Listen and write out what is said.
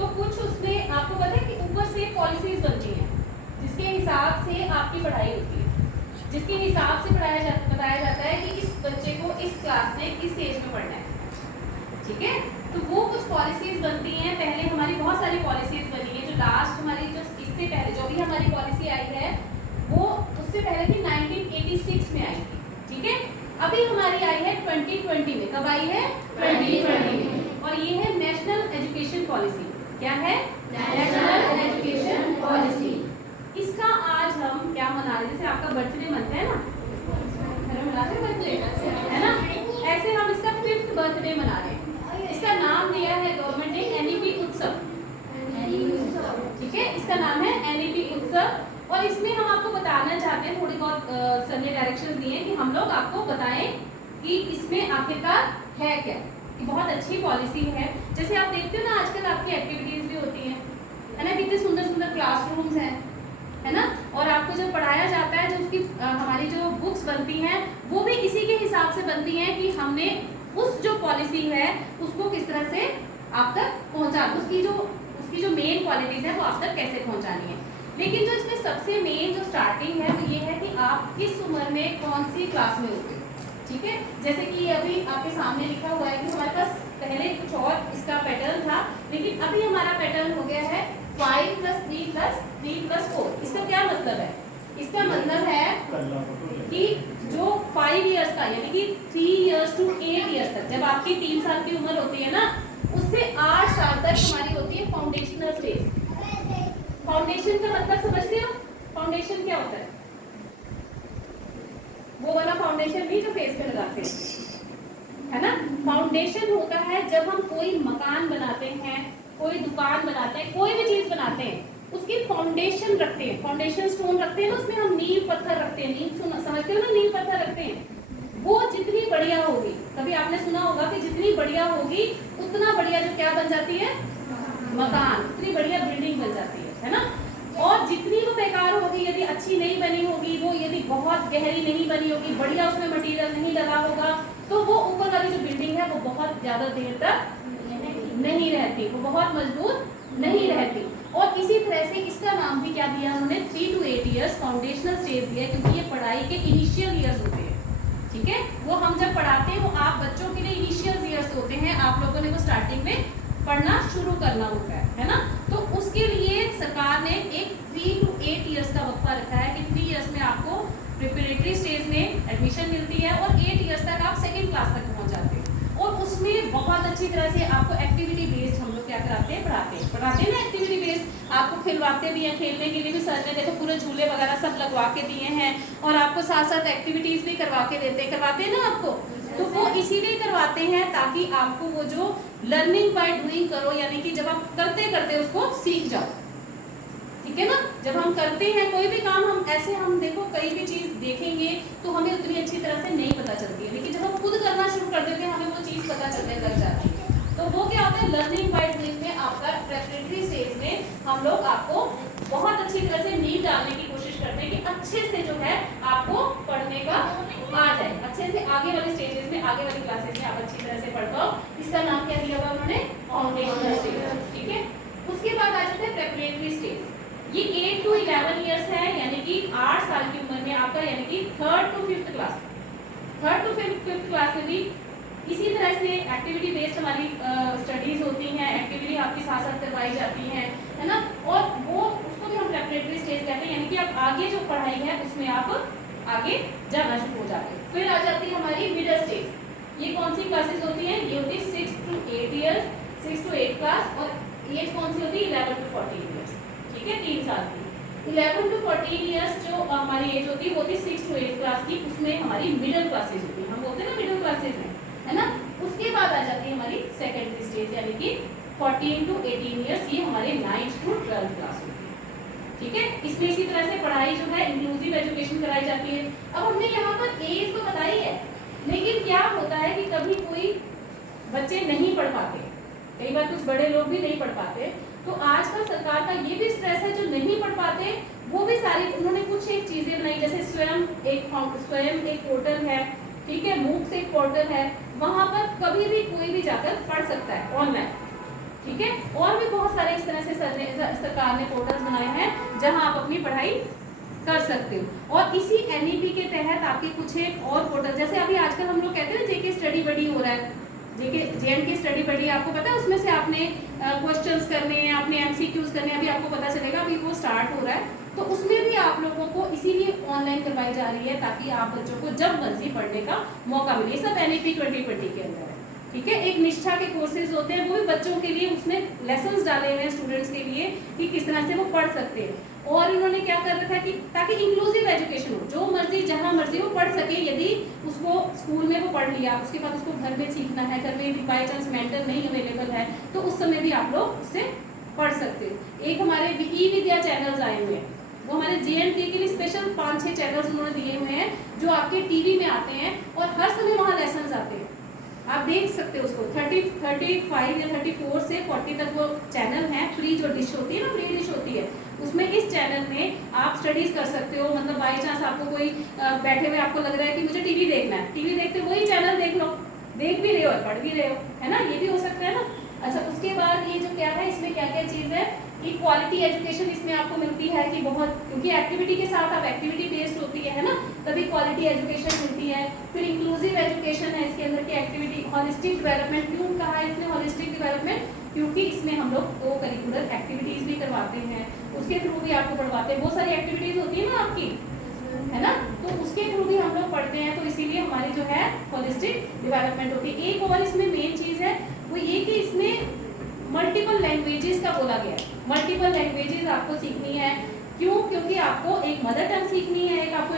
तो कुछ उसमें आपको पता है कि ऊपर से पॉलिसीज बनती हैं जिसके हिसाब से आपकी पढ़ाई होती है, जिसके हिसाब से बताया जाता है कि इस बच्चे को इस क्लास में किस एज में पढ़ना है, ठीक है। तो वो कुछ पॉलिसीज बनती हैं। पहले हमारी बहुत सारी पॉलिसीज बनी है, जो लास्ट हमारी जो इससे पहले जो भी हमारी पॉलिसी आई है वो उससे पहले थी 1986 में आई थी, ठीक है। अभी हमारी आई है 2020 में। कब आई है? 2020 में। और ये है नेशनल एजुकेशन पॉलिसी। क्या है? National education policy. इसका आज हम क्या मना रहे हैं? जैसे आपका बर्थडे मनता है ना, घर में मनाते हैं बर्थडे, है ना, ऐसे हम इसका 5th बर्थडे मना रहे हैं। इसका नाम दिया है गवर्नमेंट ने एनईपी उत्सव, ठीक है। इसका नाम है एनईपी उत्सव। और इसमें हम आपको बताना चाहते हैं, थोड़ी बहुत सर ने डायरेक्शंस दिए हैं कि हम लोग आपको बताएं कि इसमें आखिरकार है क्या। कि बहुत अच्छी पॉलिसी है। जैसे आप देखते हो ना आजकल आपकी एक्टिविटीज भी होती हैं, है ना, कितने सुंदर सुंदर क्लासरूम्स हैं, है ना। और आपको जब पढ़ाया जाता है, जो उसकी हमारी जो बुक्स बनती हैं वो भी इसी के हिसाब से बनती हैं कि हमने उस जो पॉलिसी है उसको किस तरह से आप तक पहुंचा, उसकी जो मेन क्वालिटीज है वो आप तक कैसे पहुंचानी है। लेकिन जो इसमें सबसे मेन जो स्टार्टिंग है वो ये है कि आप किस उम्र में कौन सी क्लास में होते हो, ठीक है। जैसे कि अभी आपके सामने लिखा हुआ है कि हमारे पास पहले कुछ और इसका पैटर्न था, लेकिन अभी हमारा पैटर्न हो गया है 5 + 3 + 3 + 4। इसका क्या मतलब है? इसका मतलब है कि जो 5 इयर्स का यानी कि 3 इयर्स to 8 इयर्स तक, जब आपकी 3 साल की उम्र होती है ना, उससे 8 साल तक हमारी होती है फाउंडेशनल स्टेज। फाउंडेशन का मतलब समझते हो? फाउंडेशन क्या होता है? वो वाला फाउंडेशन नहीं जो फेस पे लगाते हैं, है ना। फाउंडेशन होता है जब हम कोई मकान बनाते हैं, कोई दुकान बनाते हैं, कोई भी चीज बनाते हैं, उसकी फाउंडेशन रखते हैं, फाउंडेशन स्टोन रखते हैं ना, उसमें हम नींव पत्थर रखते हैं। नींव समझते हो ना, नींव पत्थर रखते हैं। वो जितनी बढ़िया होगी, कभी आपने सुना होगा कि जितनी बढ़िया होगी उतना बढ़िया जो क्या बन जाती है? मकान, उतनी बढ़िया बिल्डिंग बन जाती है ना। और जितनी वो बेकार होगी, यदि अच्छी नहीं बनी होगी, वो यदि बहुत गहरी नहीं बनी होगी, बढ़िया उसमें मटेरियल नहीं लगा होगा, तो वो ऊपर वाली जो बिल्डिंग है वो बहुत ज्यादा देर तक नहीं रहती, वो बहुत मजबूत नहीं रहती। और इसी तरह से इसका नाम भी क्या दिया उन्होंने? 3 to 8 इयर्स फाउंडेशनल स्टेज दिया, क्योंकि ये पढ़ाई के इनिशियल ईयर्स होते हैं, ठीक है। वो हम जब पढ़ाते हैं वो आप बच्चों के लिए इनिशियल ईयर्स होते हैं, आप लोगों ने वो स्टार्टिंग में पढ़ना शुरू करना होता है ना। तो उसके लिए सरकार ने एक 3 to 8 इयर्स का वक्फा रखा है कि 3 इयर्स में आपको प्रिपरेटरी स्टेज में एडमिशन मिलती है और 8 इयर्स तक आप 2nd क्लास तक पहुंच जाते हैं। और उसमें बहुत अच्छी तरह से आपको एक्टिविटी बेस्ड हम लोग क्या कराते हैं? पढ़ाते हैं ना, एक्टिविटी बेस्ड आपको खिलवाते भी हैं, खेलने के लिए भी सर ने देखो पूरे झूले वगैरह सब लगवा के दिए हैं, और आपको साथ साथ एक्टिविटीज भी करवाते हैं ना आपको। तो वो इसीलिए करवाते हैं ताकि आपको वो जो लर्निंग बाय डूइंग करो, यानी कि जब आप करते करते उसको सीख जाओ, ठीक है ना। जब हम करते हैं कोई भी काम, हम ऐसे हम देखो कई भी चीज देखेंगे तो हमें उतनी अच्छी तरह से नहीं पता चलती है, लेकिन जब हम खुद करना शुरू कर देते हैं हमें वो चीज पता चलने लग जाती है। तो वो क्या होता है? लर्निंग बाय डूइंग में आपका प्रेपरेटरी स्टेज में हम लोग आपको बहुत अच्छी तरह से नींव डालने की कोशिश करते हैं कि अच्छे से जो है आपको पढ़ने का आ जाए, अच्छे से आगे वाले स्टेजेस में, आगे वाली क्लासेस में आप अच्छी तरह से पढ़ पाओ। इसका नाम क्या दिया हुआ उन्होंने? फाउंडेशनल स्टेज, ठीक है। उसके बाद आ जाता है प्रेपरेटरी स्टेज। ये 8 to 11 इयर्स है, यानी कि 8 साल की उम्र में आपका, यानी कि 3rd to 5th class, 3rd to 5th class में भी इसी तरह से एक्टिविटी बेस्ड हमारी स्टडीज होती हैं, एक्टिविटी आपकी साथ साथ करवाई जाती हैं, है ना। और वो उसको भी हम प्रेपरेटरी स्टेज कहते हैं, यानी कि आप आगे जो पढ़ाई है उसमें आप आगे जाना शुरू हो जाते हैं। फिर आ जाती है हमारी मिडिल स्टेज। ये कौन सी क्लासेस होती हैं? ये होती है 6 to 8 इयर्स, 6 to 8 क्लास। और एज कौन सी होती है? 11 to 14 इयर्स, ठीक है, 3 साल की। 11 to 14 इयर्स जो हमारी एज होती है वो होती है 6 to 8 क्लास की, उसमें हमारी मिडिल क्लासेस होती है, हम बोलते हैं ना मिडिल क्लासेस है ना। उसके बाद आ जाती है हमारी सेकेंडरी स्टेज, यानी कि 14 to 18 इयर्स, ये हमारे 9th to 12th क्लास होती है, ठीक है। इसमें इसी तरह से पढ़ाई जो है इंक्लूसिव एजुकेशन कराई जाती है। अब हमने यहाँ पर एज तो बताई है, लेकिन क्या होता है कि कभी कोई बच्चे नहीं पढ़ पाते, कई बार कुछ बड़े लोग भी नहीं पढ़ पाते, तो आजकल सरकार का ये भी स्ट्रेस है, जो नहीं पढ़ पाते वो भी सारी उन्होंने कुछ एक चीजें बनाई, जैसे स्वयं एक पोर्टल है, ठीक है, मूक्स एक पोर्टल है, वहां पर कभी भी कोई भी जाकर पढ़ सकता है ऑनलाइन, ठीक है। और भी बहुत सारे सरकार ने पोर्टल्स बनाए हैं जहां आप अपनी पढ़ाई कर सकते हो। और इसी एनईपी के तहत आपके कुछ एक और पोर्टल, जैसे अभी आजकल हम लोग कहते हैं ना जेके स्टडी बडी हो रहा है, जेएनके स्टडी बडी, आपको पता है उसमें से आपने क्वेश्चंस करने हैं, आपने एमसीक्यूज करने हैं, अभी आपको पता चलेगा, अभी वो स्टार्ट हो रहा है। तो उसमें भी आप लोगों को इसीलिए ऑनलाइन करवाई जा रही है ताकि आप बच्चों को जब मर्जी पढ़ने का मौका मिले। सब एनईपी 2020 के अंदर है, ठीक है। एक निष्ठा के कोर्सेज होते हैं, वो भी बच्चों के लिए, उसमें लेसन्स डाले हुए हैं स्टूडेंट्स के लिए कि किस तरह से वो पढ़ सकते हैं। और इन्होंने क्या कर रखा है कि ताकि इंक्लूसिव एजुकेशन हो, जो मर्जी जहां मर्जी वो पढ़ सके। यदि उसको स्कूल में वो पढ़ लिया, उसके बाद उसको घर में सीखना है, घर में बाई चांस मेंटर नहीं अवेलेबल है, तो उस समय भी आप लोग उससे पढ़ सकते हो। एक हमारे ई विद्या चैनल्स आए हुए हैं, वो हमारे जेएनके के लिए स्पेशल 5-6 चैनल्स उन्होंने दिए हुए हैं जो आपके टीवी में आते हैं और हर समय वहाँ लेसन आते हैं। आप देख सकते हो उसको 35 या 34 से 40 तक वो चैनल है। फ्री जो डिश होती है ना, फ्री डिश होती है, उसमें इस चैनल में आप स्टडीज कर सकते हो। मतलब बाई चांस आपको कोई बैठे हुए आपको लग रहा है कि मुझे टीवी देखना है, टीवी देखते वही चैनल देख लो, देख भी रहे हो पढ़ भी रहे हो, है ना, ये भी हो सकता है ना। अच्छा, उसके बाद ये जो क्या है, इसमें क्या क्या चीज़ है कि क्वालिटी एजुकेशन इसमें आपको मिलती है कि बहुत, क्योंकि एक्टिविटी के साथ आप एक्टिविटी बेस्ड होती है ना, तभी क्वालिटी एजुकेशन मिलती है। फिर इंक्लूसिव एजुकेशन है इसके अंदर की एक्टिविटी। हॉलिस्टिक डेवलपमेंट, क्यों कहा है इसमें हॉलिस्टिक डेवलपमेंट, क्योंकि इसमें हम लोग को करिकुलर एक्टिविटीज भी करवाते हैं, उसके थ्रू भी आपको पढ़वाते हैं। बहुत सारी एक्टिविटीज होती है ना आपकी, है ना, तो उसके थ्रू भी हम लोग पढ़ते हैं। तो इसीलिए हमारी जो है हॉलिस्टिक डेवलपमेंट होती है। एक और इसमें मेन चीज़ है वो ये कि इसमें मल्टीपल लैंग्वेजेस का बोला गया है। मल्टीपल लैंग्वेजेस आपको सीखनी है, क्यों, क्योंकि आपको एक मदर टंग सीखनी है, एक आपको